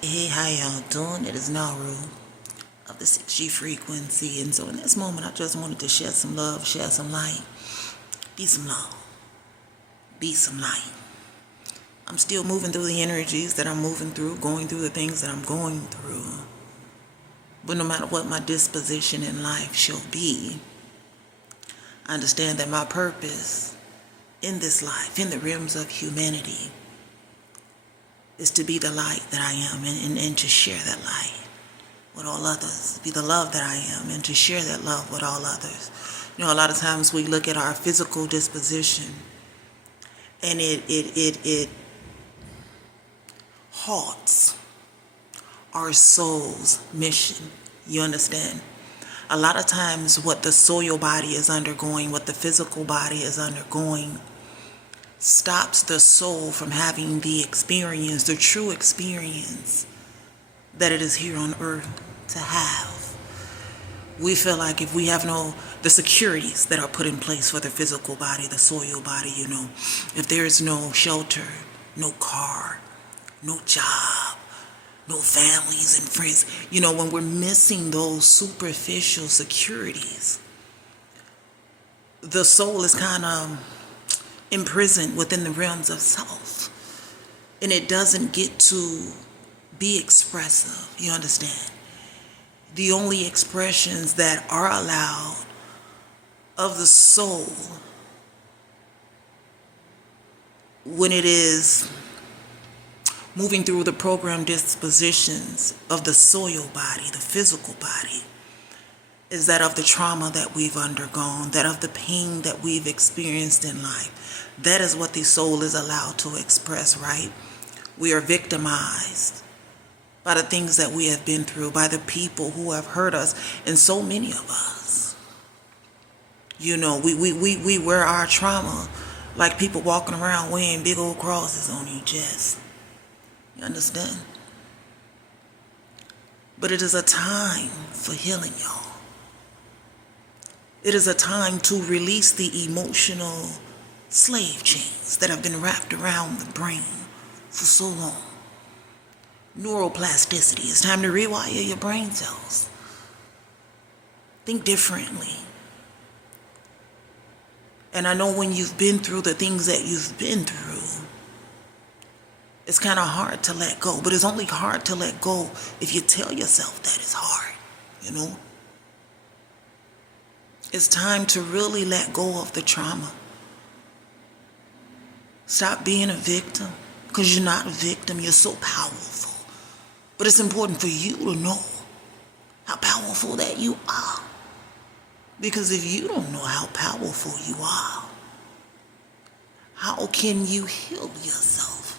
Hey, how y'all doing? It is Naru of the 6G frequency. And so in this moment, I just wanted to share some love, share some light, be some love, be some light. I'm still moving through the energies that I'm moving through, going through the things that I'm going through. But no matter what my disposition in life shall be, I understand that my purpose in this life, in the realms of humanity, is to be the light that I am and to share that light with all others, be the love that I am, and to share that love with all others. You know, a lot of times we look at our physical disposition and it halts our soul's mission. You understand? A lot of times what the soil body is undergoing, what the physical body is undergoing, stops the soul from having the experience, the true experience that it is here on earth to have. We feel like if we have the securities that are put in place for the physical body, the soil body, if there is no shelter, no car, no job, no families and friends, when we're missing those superficial securities, the soul is kind of imprisoned within the realms of self, and it doesn't get to be expressive. You understand? The only expressions that are allowed of the soul when it is moving through the program dispositions of the soil body, the physical body, is that of the trauma that we've undergone, that of the pain that we've experienced in life. That is what the soul is allowed to express, right? We are victimized by the things that we have been through, by the people who have hurt us, and so many of us. We wear our trauma like people walking around wearing big old crosses on their chest. You understand? But it is a time for healing, y'all. It is a time to release the emotional slave chains that have been wrapped around the brain for so long. Neuroplasticity. It's time to rewire your brain cells. Think differently. And I know when you've been through the things that you've been through, it's kind of hard to let go. But it's only hard to let go if you tell yourself that it's hard, It's time to really let go of the trauma. Stop being a victim, because you're not a victim. You're so powerful. But it's important for you to know how powerful that you are. Because if you don't know how powerful you are, how can you heal yourself?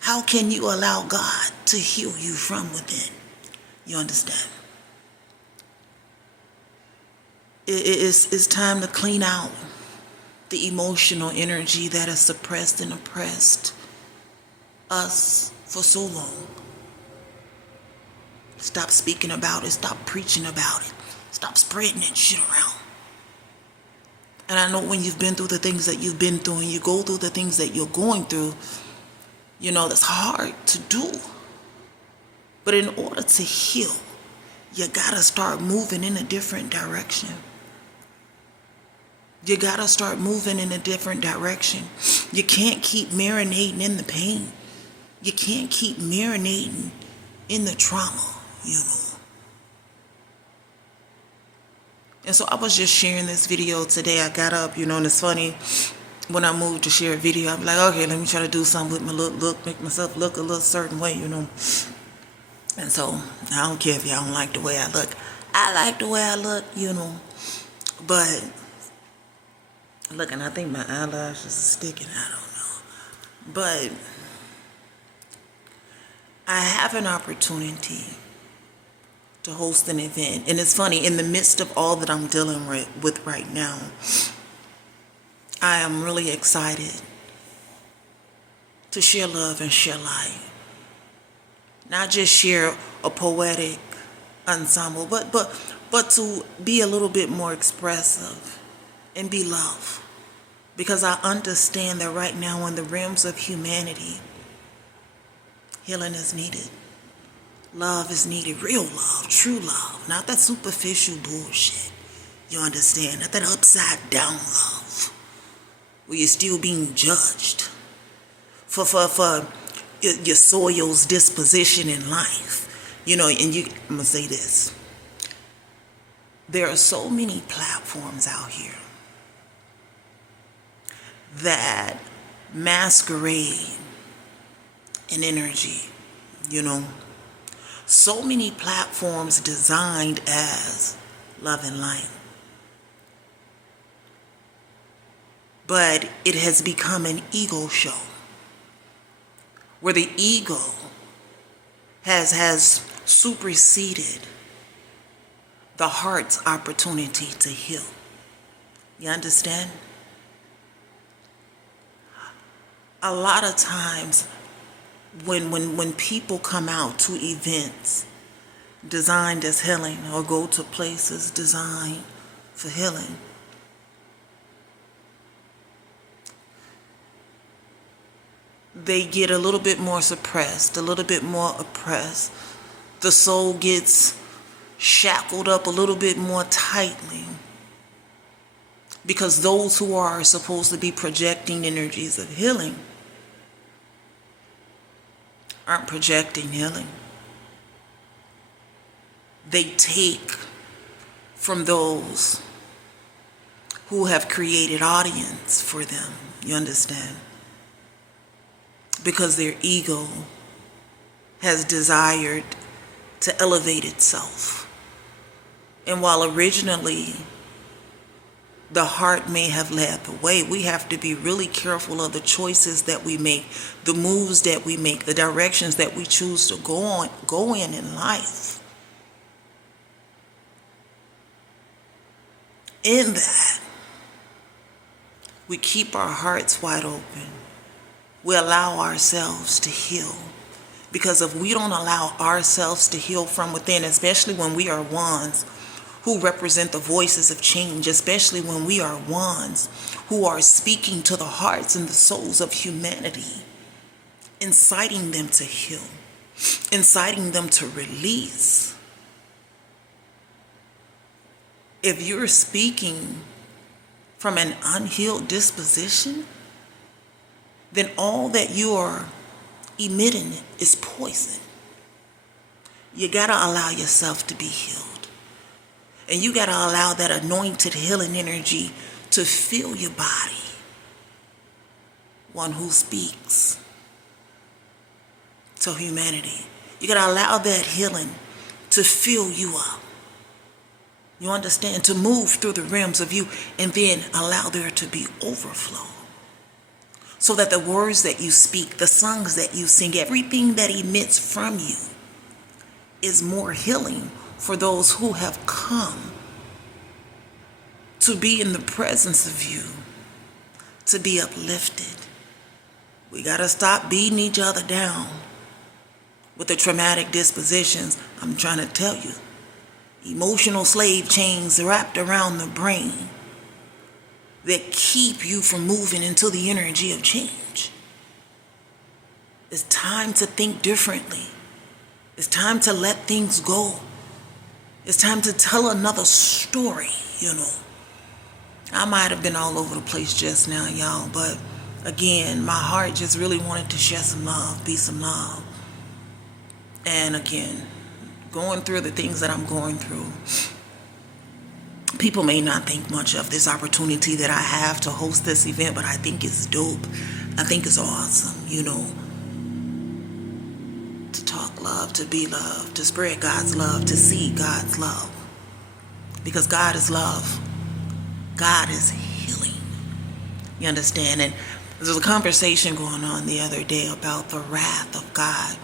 How can you allow God to heal you from within? You understand? It's time to clean out the emotional energy that has suppressed and oppressed us for so long. Stop speaking about it. Stop preaching about it. Stop spreading that shit around. And I know when you've been through the things that you've been through and you go through the things that you're going through, that's hard to do. But in order to heal, you gotta start moving in a different direction. You gotta start moving in a different direction. You can't keep marinating in the pain. You can't keep marinating in the trauma, And so I was just sharing this video today. I got up, and it's funny, when I moved to share a video, I'm like, okay, let me try to do something with my look, make myself look a little certain way, And so I don't care if y'all don't like the way I look. I like the way I look, But look, and I think my eyelashes are sticking, I don't know. But I have an opportunity to host an event. And it's funny, in the midst of all that I'm dealing with right now, I am really excited to share love and share light. Not just share a poetic ensemble, but to be a little bit more expressive and be love. Because I understand that right now in the realms of humanity, healing is needed. Love is needed. Real love. True love. Not that superficial bullshit. You understand? Not that upside down love. Where you're still being judged for your soil's disposition in life. You know, and I'm going to say this. There are so many platforms out here that masquerade an energy, you know. So many platforms designed as love and light. But it has become an ego show where the ego has superseded the heart's opportunity to heal. You understand? A lot of times when people come out to events designed as healing or go to places designed for healing, they get a little bit more suppressed, a little bit more oppressed. The soul gets shackled up a little bit more tightly because those who are supposed to be projecting energies of healing aren't projecting healing. They take from those who have created audience for them. You understand? Because their ego has desired to elevate itself. And while originally the heart may have led the way, we have to be really careful of the choices that we make, the moves that we make, the directions that we choose to go in life. In that, we keep our hearts wide open. We allow ourselves to heal. Because if we don't allow ourselves to heal from within, especially when we are ones who represent the voices of change, especially when we are ones who are speaking to the hearts and the souls of humanity, inciting them to heal, inciting them to release. If you're speaking from an unhealed disposition, then all that you are emitting is poison. You gotta allow yourself to be healed. And you gotta allow that anointed healing energy to fill your body. One who speaks to humanity. You gotta allow that healing to fill you up. You understand? To move through the realms of you and then allow there to be overflow. So that the words that you speak, the songs that you sing, everything that emits from you is more healing for those who have come to be in the presence of you, to be uplifted. We gotta stop beating each other down with the traumatic dispositions. I'm trying to tell you, emotional slave chains wrapped around the brain that keep you from moving into the energy of change. It's time to think differently. It's time to let things go. It's time to tell another story, you know. I might have been all over the place just now, y'all, but again, my heart just really wanted to share some love, be some love. And again, going through the things that I'm going through, people may not think much of this opportunity that I have to host this event, but I think it's dope. I think it's awesome, you know, to talk love, to be love, to spread God's love, to see God's love. Because God is love. God is healing. You understand? And there was a conversation going on the other day about the wrath of God.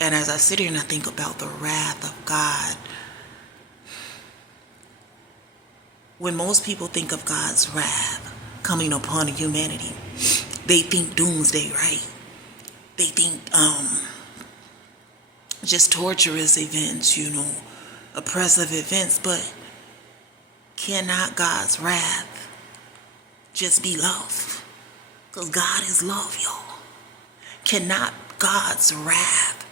And as I sit here and I think about the wrath of God, when most people think of God's wrath coming upon humanity, they think doomsday, right? They think just torturous events, you know, oppressive events. But cannot God's wrath just be love? Because God is love, y'all. Cannot God's wrath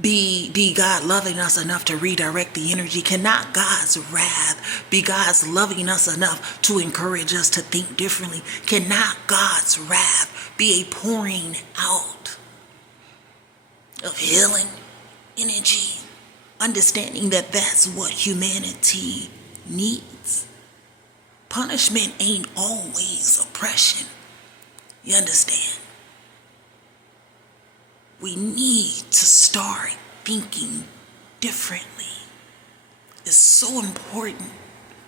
be God loving us enough to redirect the energy? Cannot God's wrath be God's loving us enough to encourage us to think differently? Cannot God's wrath be a pouring out of healing energy? Understanding that that's what humanity needs. Punishment ain't always oppression. You understand? We need to start thinking differently. It's so important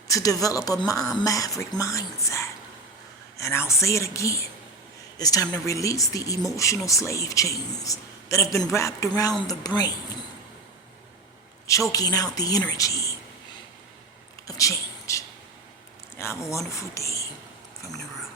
to develop a maverick mindset. And I'll say it again. It's time to release the emotional slave chains that have been wrapped around the brain, choking out the energy of change. Have a wonderful day from the room.